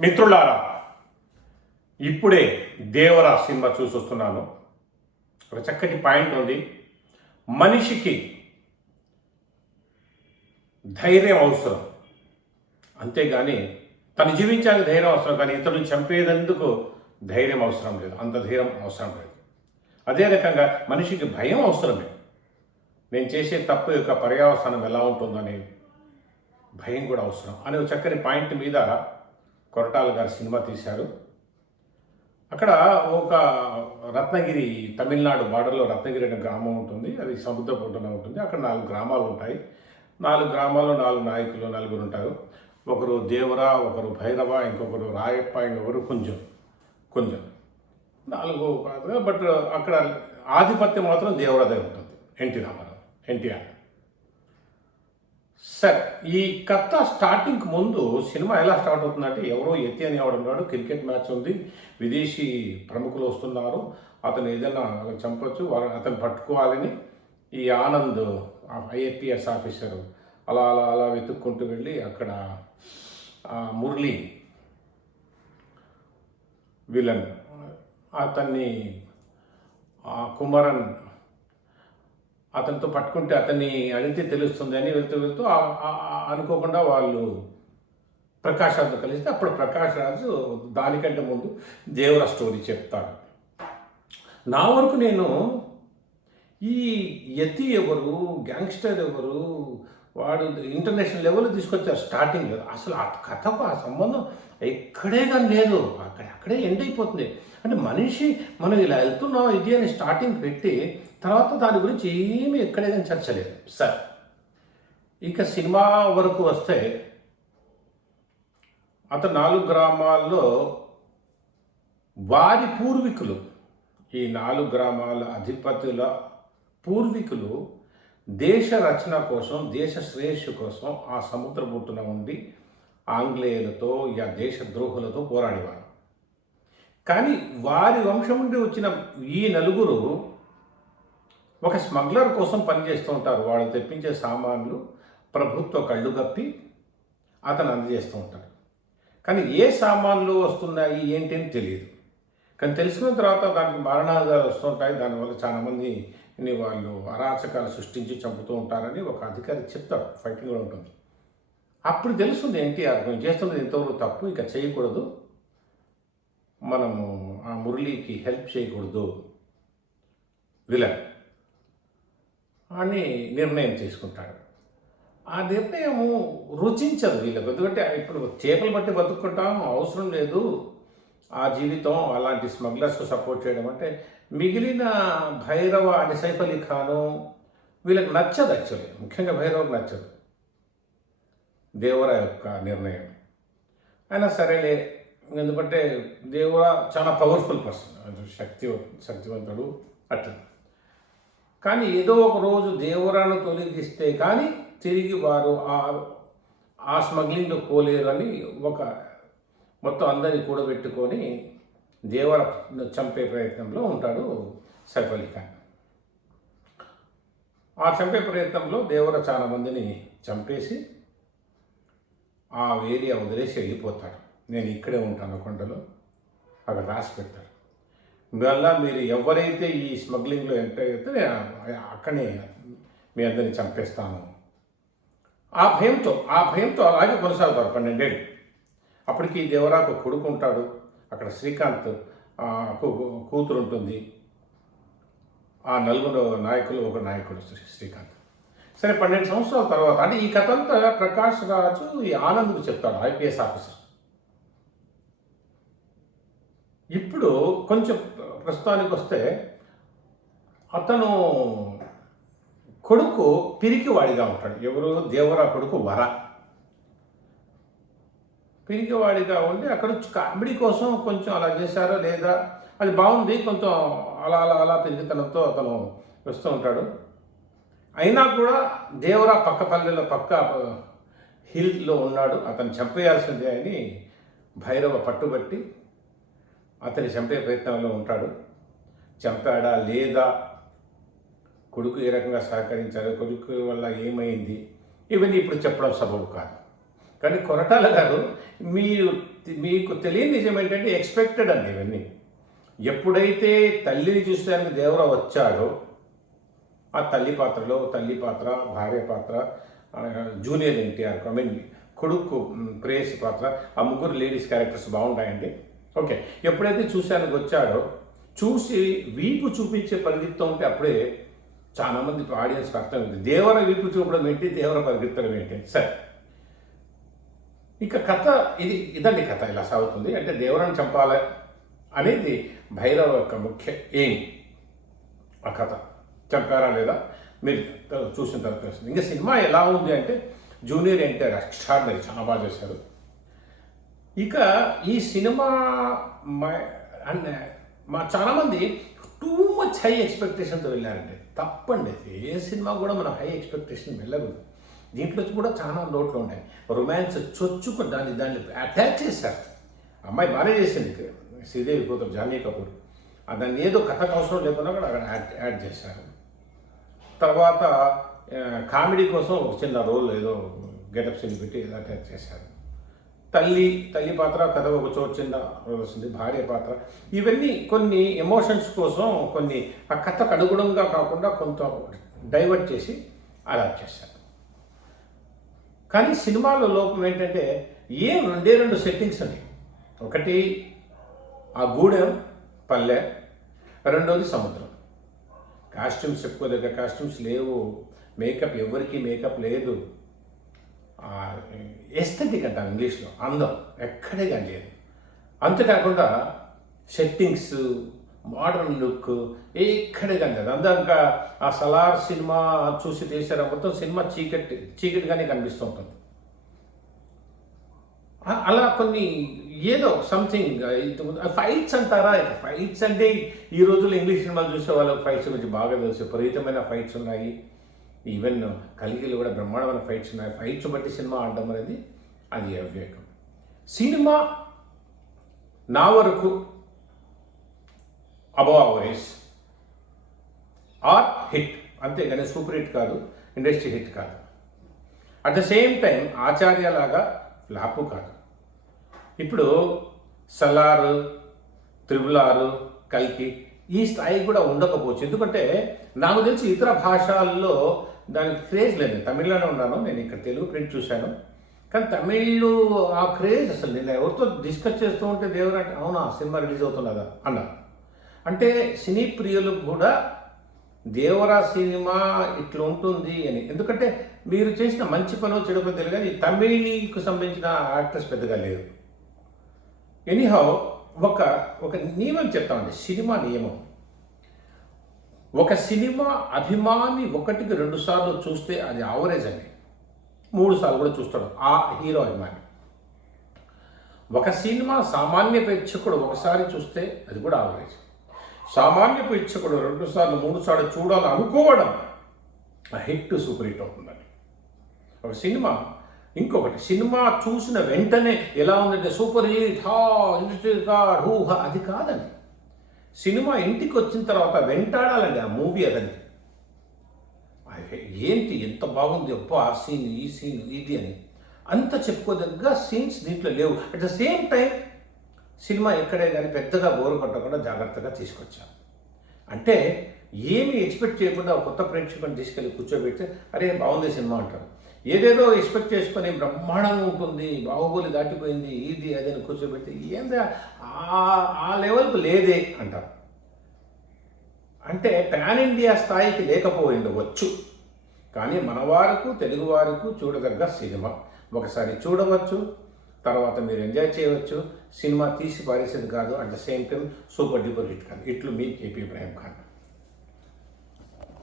మిత్రులారా ఇప్పుడే దేవరా సినిమా చూసి వస్తున్నాను ఒక చక్కటి పాయింట్ ఉంది. మనిషికి ధైర్యం అవసరం. అంతేగాని తను జీవించాలి ధైర్యం అవసరం కానీ ఇతరులు చంపేదందుకు ధైర్యం అవసరం లేదు. అంత ధైర్యం అవసరం లేదు. అదే రకంగా మనిషికి భయం అవసరమే. నేను చేసే తప్పు యొక్క పర్యావసానం ఎలా ఉంటుందనే భయం కూడా అవసరం అనే ఒక చక్కని పాయింట్ మీద కొరటాల గారు సినిమా తీశారు. అక్కడ ఒక రత్నగిరి తమిళనాడు బార్డర్లో రత్నగిరి అనే గ్రామం ఉంటుంది. అది సముద్ర పొట్టున ఉంటుంది. అక్కడ నాలుగు గ్రామాలు ఉంటాయి. నాలుగు గ్రామాల్లో నాలుగు నాయకులు నలుగురు ఉంటారు. ఒకరు దేవర ఒకరు భైరవ ఇంకొకరు రాయప్ప ఇంకొకరు కుంజం కుంజం. నాలుగు బట్ అక్కడ ఆధిపత్యం మాత్రం దేవరాదే ఉంటుంది. ఎన్టీ రామారావు ఎన్టీఆర్. సార్ ఈ కథ స్టార్టింగ్ ముందు సినిమా ఎలా స్టార్ట్ అవుతుందంటే ఎవరో ఎత్తి అని ఎవడు ఉన్నాడు క్రికెట్ మ్యాచ్ ఉంది విదేశీ ప్రముఖులు వస్తున్నారు అతను ఏదైనా చంపొచ్చు వాళ్ళని అతను పట్టుకోవాలని ఈ ఆనంద్ ఐఏపిఎస్ ఆఫీసర్ అలా అలా అలా వెతుక్కుంటూ వెళ్ళి అక్కడ మురళి విలన్ అతన్ని కుమారన్ కుమరన్ అతనితో పట్టుకుంటే అతన్ని అడిగితే తెలుస్తుంది అని వెళ్తూ వెళ్తూ అనుకోకుండా వాళ్ళు ప్రకాష్ రాజు కలిస్తే అప్పుడు ప్రకాష్ రాజు దానికంటే ముందు దేవుల స్టోరీ చెప్తాడు. నా వరకు నేను ఈ యతి ఎవరు గ్యాంగ్స్టర్ ఎవరు వాడు ఇంటర్నేషనల్ లెవెల్ తీసుకొచ్చారు స్టార్టింగ్ అసలు ఆ కథకు ఆ సంబంధం ఎక్కడే కానీ లేదు. అక్కడ అక్కడే ఎండ్ అయిపోతుంది. అంటే మనిషి మనం ఇలా వెళ్తున్నాం ఇది అని స్టార్టింగ్ పెట్టి తర్వాత దాని గురించి ఏమీ ఎక్కడైనా చర్చలేదు. సార్. ఇక సినిమా వరకు వస్తే అతను నాలుగు గ్రామాల్లో వారి పూర్వీకులు ఈ నాలుగు గ్రామాల అధిపతుల పూర్వీకులు దేశ రచన కోసం దేశ శ్రేయస్సు కోసం ఆ సముద్ర బొట్టున ఉండి ఆంగ్లేయులతో యా దేశ ద్రోహులతో పోరాడేవారు. కానీ వారి వంశం నుండి వచ్చిన ఈ నలుగురు ఒక స్మగ్లర్ కోసం పనిచేస్తూ ఉంటారు. వాళ్ళు తెప్పించే సామాన్లు ప్రభుత్వ కళ్ళు కప్పి అతను అందజేస్తూ ఉంటాడు. కానీ ఏ సామాన్లు వస్తున్నాయి ఏంటి అని తెలియదు. కానీ తెలిసిన తర్వాత దానికి మరణాదాలు వస్తుంటాయి. దానివల్ల చాలామంది వాళ్ళు అరాచకాలు సృష్టించి చంపుతూ ఉంటారని ఒక అధికారి చెప్తాడు. ఫైటింగ్ కూడా ఉంటుంది. అప్పుడు తెలుస్తుంది ఎన్టీఆర్ మేము చేస్తున్నది ఎంతవరకు తప్పు? ఇక చేయకూడదు. మనము ఆ మురళీకి హెల్ప్ చేయకూడదు. విలన్. అని నిర్ణయం తీసుకుంటాడు ఆ నిర్ణయము రుచించదు వీళ్ళకు. ఎందుకంటే ఇప్పుడు చేపలు బట్టి బతుక్కుంటాం అవసరం లేదు. ఆ జీవితం అలాంటి స్మగ్లర్స్కు సపోర్ట్ చేయడం అంటే మిగిలిన భైరవ అని సైఫ్ అలీ ఖాను వీళ్ళకి నచ్చదు యాక్చువల్లీ. ముఖ్యంగా భైరవకు నచ్చదు. దేవర యొక్క నిర్ణయం. అయినా సరేలే. ఎందుకంటే దేవరా చాలా పవర్ఫుల్ పర్సన్. శక్తి శక్తివంతుడు అట్లా కానీ ఏదో ఒక రోజు దేవరాను తొలగిస్తే కానీ తిరిగి వారు ఆ ఆ స్మగ్లింగ్లో పోలేరని ఒక మొత్తం అందరినీ కూడబెట్టుకొని దేవర చంపే ప్రయత్నంలో ఉంటాడు సైఫ్ అలీ ఖాన్ ఆ చంపే ప్రయత్నంలో దేవర చాలా మందిని చంపేసి ఆ ఏరియా వదిలేసి వెళ్ళిపోతాడు. నేను ఇక్కడే ఉంటాను కొండలో. అక్కడ రాసి పెడతాడు. మళ్ళా మీరు ఎవరైతే ఈ స్మగ్లింగ్లో ఎంటర్ అయితే నేను అక్కడనే మీ అందరిని చంపేస్తాను. ఆ భయంతో ఆ భయంతో అలాగే కొనసాగుతారు పన్నెండేళ్ళు అప్పటికి దేవరాకు కొడుకు ఉంటాడు. అక్కడ శ్రీకాంత్ కూతురు ఉంటుంది ఆ నలుగురు నాయకులు ఒక నాయకుడు శ్రీకాంత్. సరే పన్నెండు సంవత్సరాల తర్వాత అంటే ఈ కథ అంతా ప్రకాష్ రాజు ఈ ఆనంద్కు చెప్తాడు ఐపీఎస్ ఆఫీసర్. ఇప్పుడు కొంచెం ప్రస్తుతానికి వస్తే అతను కొడుకు పిరికివాడిగా ఉంటాడు. ఎవరు? దేవరా కొడుకు వర. పిరికివాడిగా ఉండి అక్కడ కామెడీ కోసం కొంచెం అలా చేశారో లేదా? అది బాగుంది కొంచెం అలా అలా అలా పిరికితనంతో అతను వస్తూ ఉంటాడు. అయినా కూడా దేవరా పక్క పల్లెలో పక్క హిల్లో ఉన్నాడు. అతను చంపేయాల్సిందే అని భైరవ పట్టుబట్టి అతని చంపే ప్రయత్నంలో ఉంటాడు. చంపాడా లేదా? కొడుకు ఏ రకంగా సహకరించారు కొడుకు వల్ల ఏమైంది? ఇవన్నీ ఇప్పుడు చెప్పడం సబబు కాదు. కానీ కొరటాల గారు మీరు మీకు తెలియని నిజం ఏంటంటే ఎక్స్పెక్టెడ్ అండి ఇవన్నీ. ఎప్పుడైతే తల్లిని చూసేందుకు దేవర వచ్చాడో ఆ తల్లి పాత్రలో తల్లి పాత్ర భార్య పాత్ర జూనియర్ ఎన్టీఆర్ ఐ మీన్ కొడుకు ప్రేయసి పాత్ర ఆ ముగ్గురు లేడీస్ క్యారెక్టర్స్ బాగుంటాయండి. ఓకే. ఎప్పుడైతే చూశానికి వచ్చాడో చూసి వీపు చూపించే పరిగెత్తం ఉంటే అప్పుడే చాలా మంది ఆడియన్స్కి అర్థమైంది. దేవర వీపు చూపడం ఏంటి? దేవర పరిగెత్తడం ఏంటి? సరే. ఇక కథ ఇది ఇదండి కథ. ఇలా సాగుతుంది. అంటే దేవరని చంపాలి అనేది భైరవ యొక్క ముఖ్య ఏం ఆ కథ. చంపారా లేదా? మీరు చూసిన తర్వాత తెలుస్తుంది. ఇంకా సినిమా ఎలా ఉంది అంటే జూనియర్ ఎన్టీఆర్ ఎక్స్ట్రాడినరీ చాలా బాగా చేశారు. ఇక ఈ సినిమా మా అండ్ మా చాలామంది టూ మచ్ హై ఎక్స్పెక్టేషన్తో వెళ్ళారండి. తప్పండి. ఏ సినిమా కూడా మనం హై ఎక్స్పెక్టేషన్ వెళ్ళకూడదు. దీంట్లో కూడా చాలా లోట్లు ఉన్నాయి. రొమాన్స్ చొచ్చుకు దాన్ని దాన్ని అటాచ్ చేశారు. అమ్మాయి బాగానే చేసింది. శ్రీదేవి కూతురు జానీ కపూర్. దాన్ని ఏదో కథకు అవసరం లేకుండా కూడా అక్కడ యాడ్ యాడ్ చేశారు. తర్వాత కామెడీ కోసం ఒక చిన్న రోల్ ఏదో గెటప్ సీన్ పెట్టి అటాచ్ చేశారు. తల్లి తల్లి పాత్ర కథ ఒక చోటు చిన్న వస్తుంది భార్య పాత్ర. ఇవన్నీ కొన్ని ఎమోషన్స్ కోసం కొన్ని ఆ కథకు అనుగుణంగా కాకుండా కొంత డైవర్ట్ చేసి అడాప్ట్ చేశారు. కానీ సినిమాలో లోపం ఏంటంటే ఏం రెండే రెండు సెట్టింగ్స్ ఉన్నాయి. ఒకటి ఆ గూడెం పల్లె. రెండోది సముద్రం. కాస్ట్యూమ్స్ చెప్పుకోదగ్గ కాస్ట్యూమ్స్ లేవు. మేకప్ ఎవరికి మేకప్ లేదు. ఎస్థెటిక్ అంటాం ఇంగ్లీష్లో అందం ఎక్కడే కానీ లేదు. అంతేకాకుండా సెట్టింగ్స్ మోడర్న్ లుక్ ఎక్కడే కానీ లేదు. అందాక ఆ సలార్ సినిమా చూసి తీసారా మొత్తం సినిమా చీకటి చీకటిగానే కనిపిస్తూ ఉంటుంది. అలా కొన్ని ఏదో సంథింగ్ ఫైట్స్ అంటారా? ఇక ఫైట్స్ అంటే ఈ రోజుల్లో ఇంగ్లీష్ సినిమాలు చూసే వాళ్ళకి ఫైట్స్ గురించి బాగా తెలుసు. విపరీతమైన ఫైట్స్ ఉన్నాయి. ఈవెన్ uh, కలిగిలు కూడా బ్రహ్మాండమైన ఫైట్స్ ఉన్నాయి. ఫైట్స్ బట్టి సినిమా ఆడడం అనేది అది అవివేకం సినిమా నా వరకు అబౌ అవరేజ్ ఆర్ హిట్ అంతేగాని సూపర్ హిట్ కాదు ఇండస్ట్రీ హిట్ కాదు. అట్ ద సేమ్ టైం ఆచార్యలాగా ఫ్లాపు కాదు. ఇప్పుడు సలారు త్రిబులారు కల్కి ఈ స్థాయి కూడా ఉండకపోవచ్చు. ఎందుకంటే నాకు తెలిసి ఇతర భాషల్లో దానికి క్రేజ్ లేదు. తమిళ్ళోనే ఉన్నాను. నేను ఇక్కడ తెలుగు ప్రింట్ చూశాను. కానీ తమిళ్ ఆ క్రేజ్ అసలు నేను ఎవరితో డిస్కస్ చేస్తూ ఉంటే దేవుడు అంటే అవునా సినిమా రిలీజ్ అవుతున్నదా? అన్న. అంటే సినీ ప్రియులకు కూడా దేవరా సినిమా ఇట్లా ఉంటుంది అని. ఎందుకంటే మీరు చేసిన మంచి పనులు చెడు పని తెలియదు కానీ తమిళకు సంబంధించిన యాక్ట్రెస్ పెద్దగా లేదు ఎనీహౌ ఒక ఒక నియమం చెప్తామండి సినిమా నియమం. ఒక సినిమా అభిమాని ఒకటికి రెండు సార్లు చూస్తే అది ఆవరేజ్ అండి. మూడు సార్లు కూడా చూస్తాడు ఆ హీరో అభిమాని. ఒక సినిమా సామాన్య ప్రేక్షకుడు ఒకసారి చూస్తే అది కూడా ఆవరేజ్ సామాన్య ప్రేక్షకుడు రెండు సార్లు మూడు సార్లు చూడాలి అనుకోవడం ఆ హిట్ సూపర్ హిట్ అవుతుందండి. ఒక సినిమా ఇంకొకటి సినిమా చూసిన వెంటనే ఎలా ఉందంటే సూపర్ హిట్ హా ఇండస్ట్రీ కార్డ్ హూహ అది కాదండి. సినిమా ఇంటికి వచ్చిన తర్వాత వెంటాడాలండి ఆ మూవీ అదని ఏంటి ఎంత బాగుంది అబ్బా ఆ సీన్ ఈ సీన్ ఇది అని. అంత చెప్పుకోదగ్గ సీన్స్ దీంట్లో లేవు. At the same time cinema ఎక్కడే కానీ పెద్దగా బోరు కొట్టకుండా జాగ్రత్తగా తీసుకొచ్చాను అంటే ఏమి ఎక్స్పెక్ట్ చేయకుండా కొత్త ప్రేక్షకుని తీసుకెళ్ళి కూర్చోబెడితే అరే బాగుంది సినిమా అంటారు. ఏదేదో ఎక్స్పెక్ట్ చేసుకొని బ్రహ్మాండంగా ఉంటుంది బాహుబలి దాటిపోయింది ఇది అది అని కూర్చోబెడితే ఏందా ఆ- లెవెల్కు లేదే అంటారు. అంటే పాన్ ఇండియా స్థాయికి లేకపోయిండవచ్చు కానీ మన వారికి తెలుగు వారికి చూడదగ్గ సినిమా. ఒకసారి చూడవచ్చు తర్వాత మీరు ఎంజాయ్ చేయవచ్చు. సినిమా తీసి పారేసేది కాదు at the same time super duper hit కాదు. ఇట్లు మీ కేపీ ఇబ్రాహిం ఖాన్.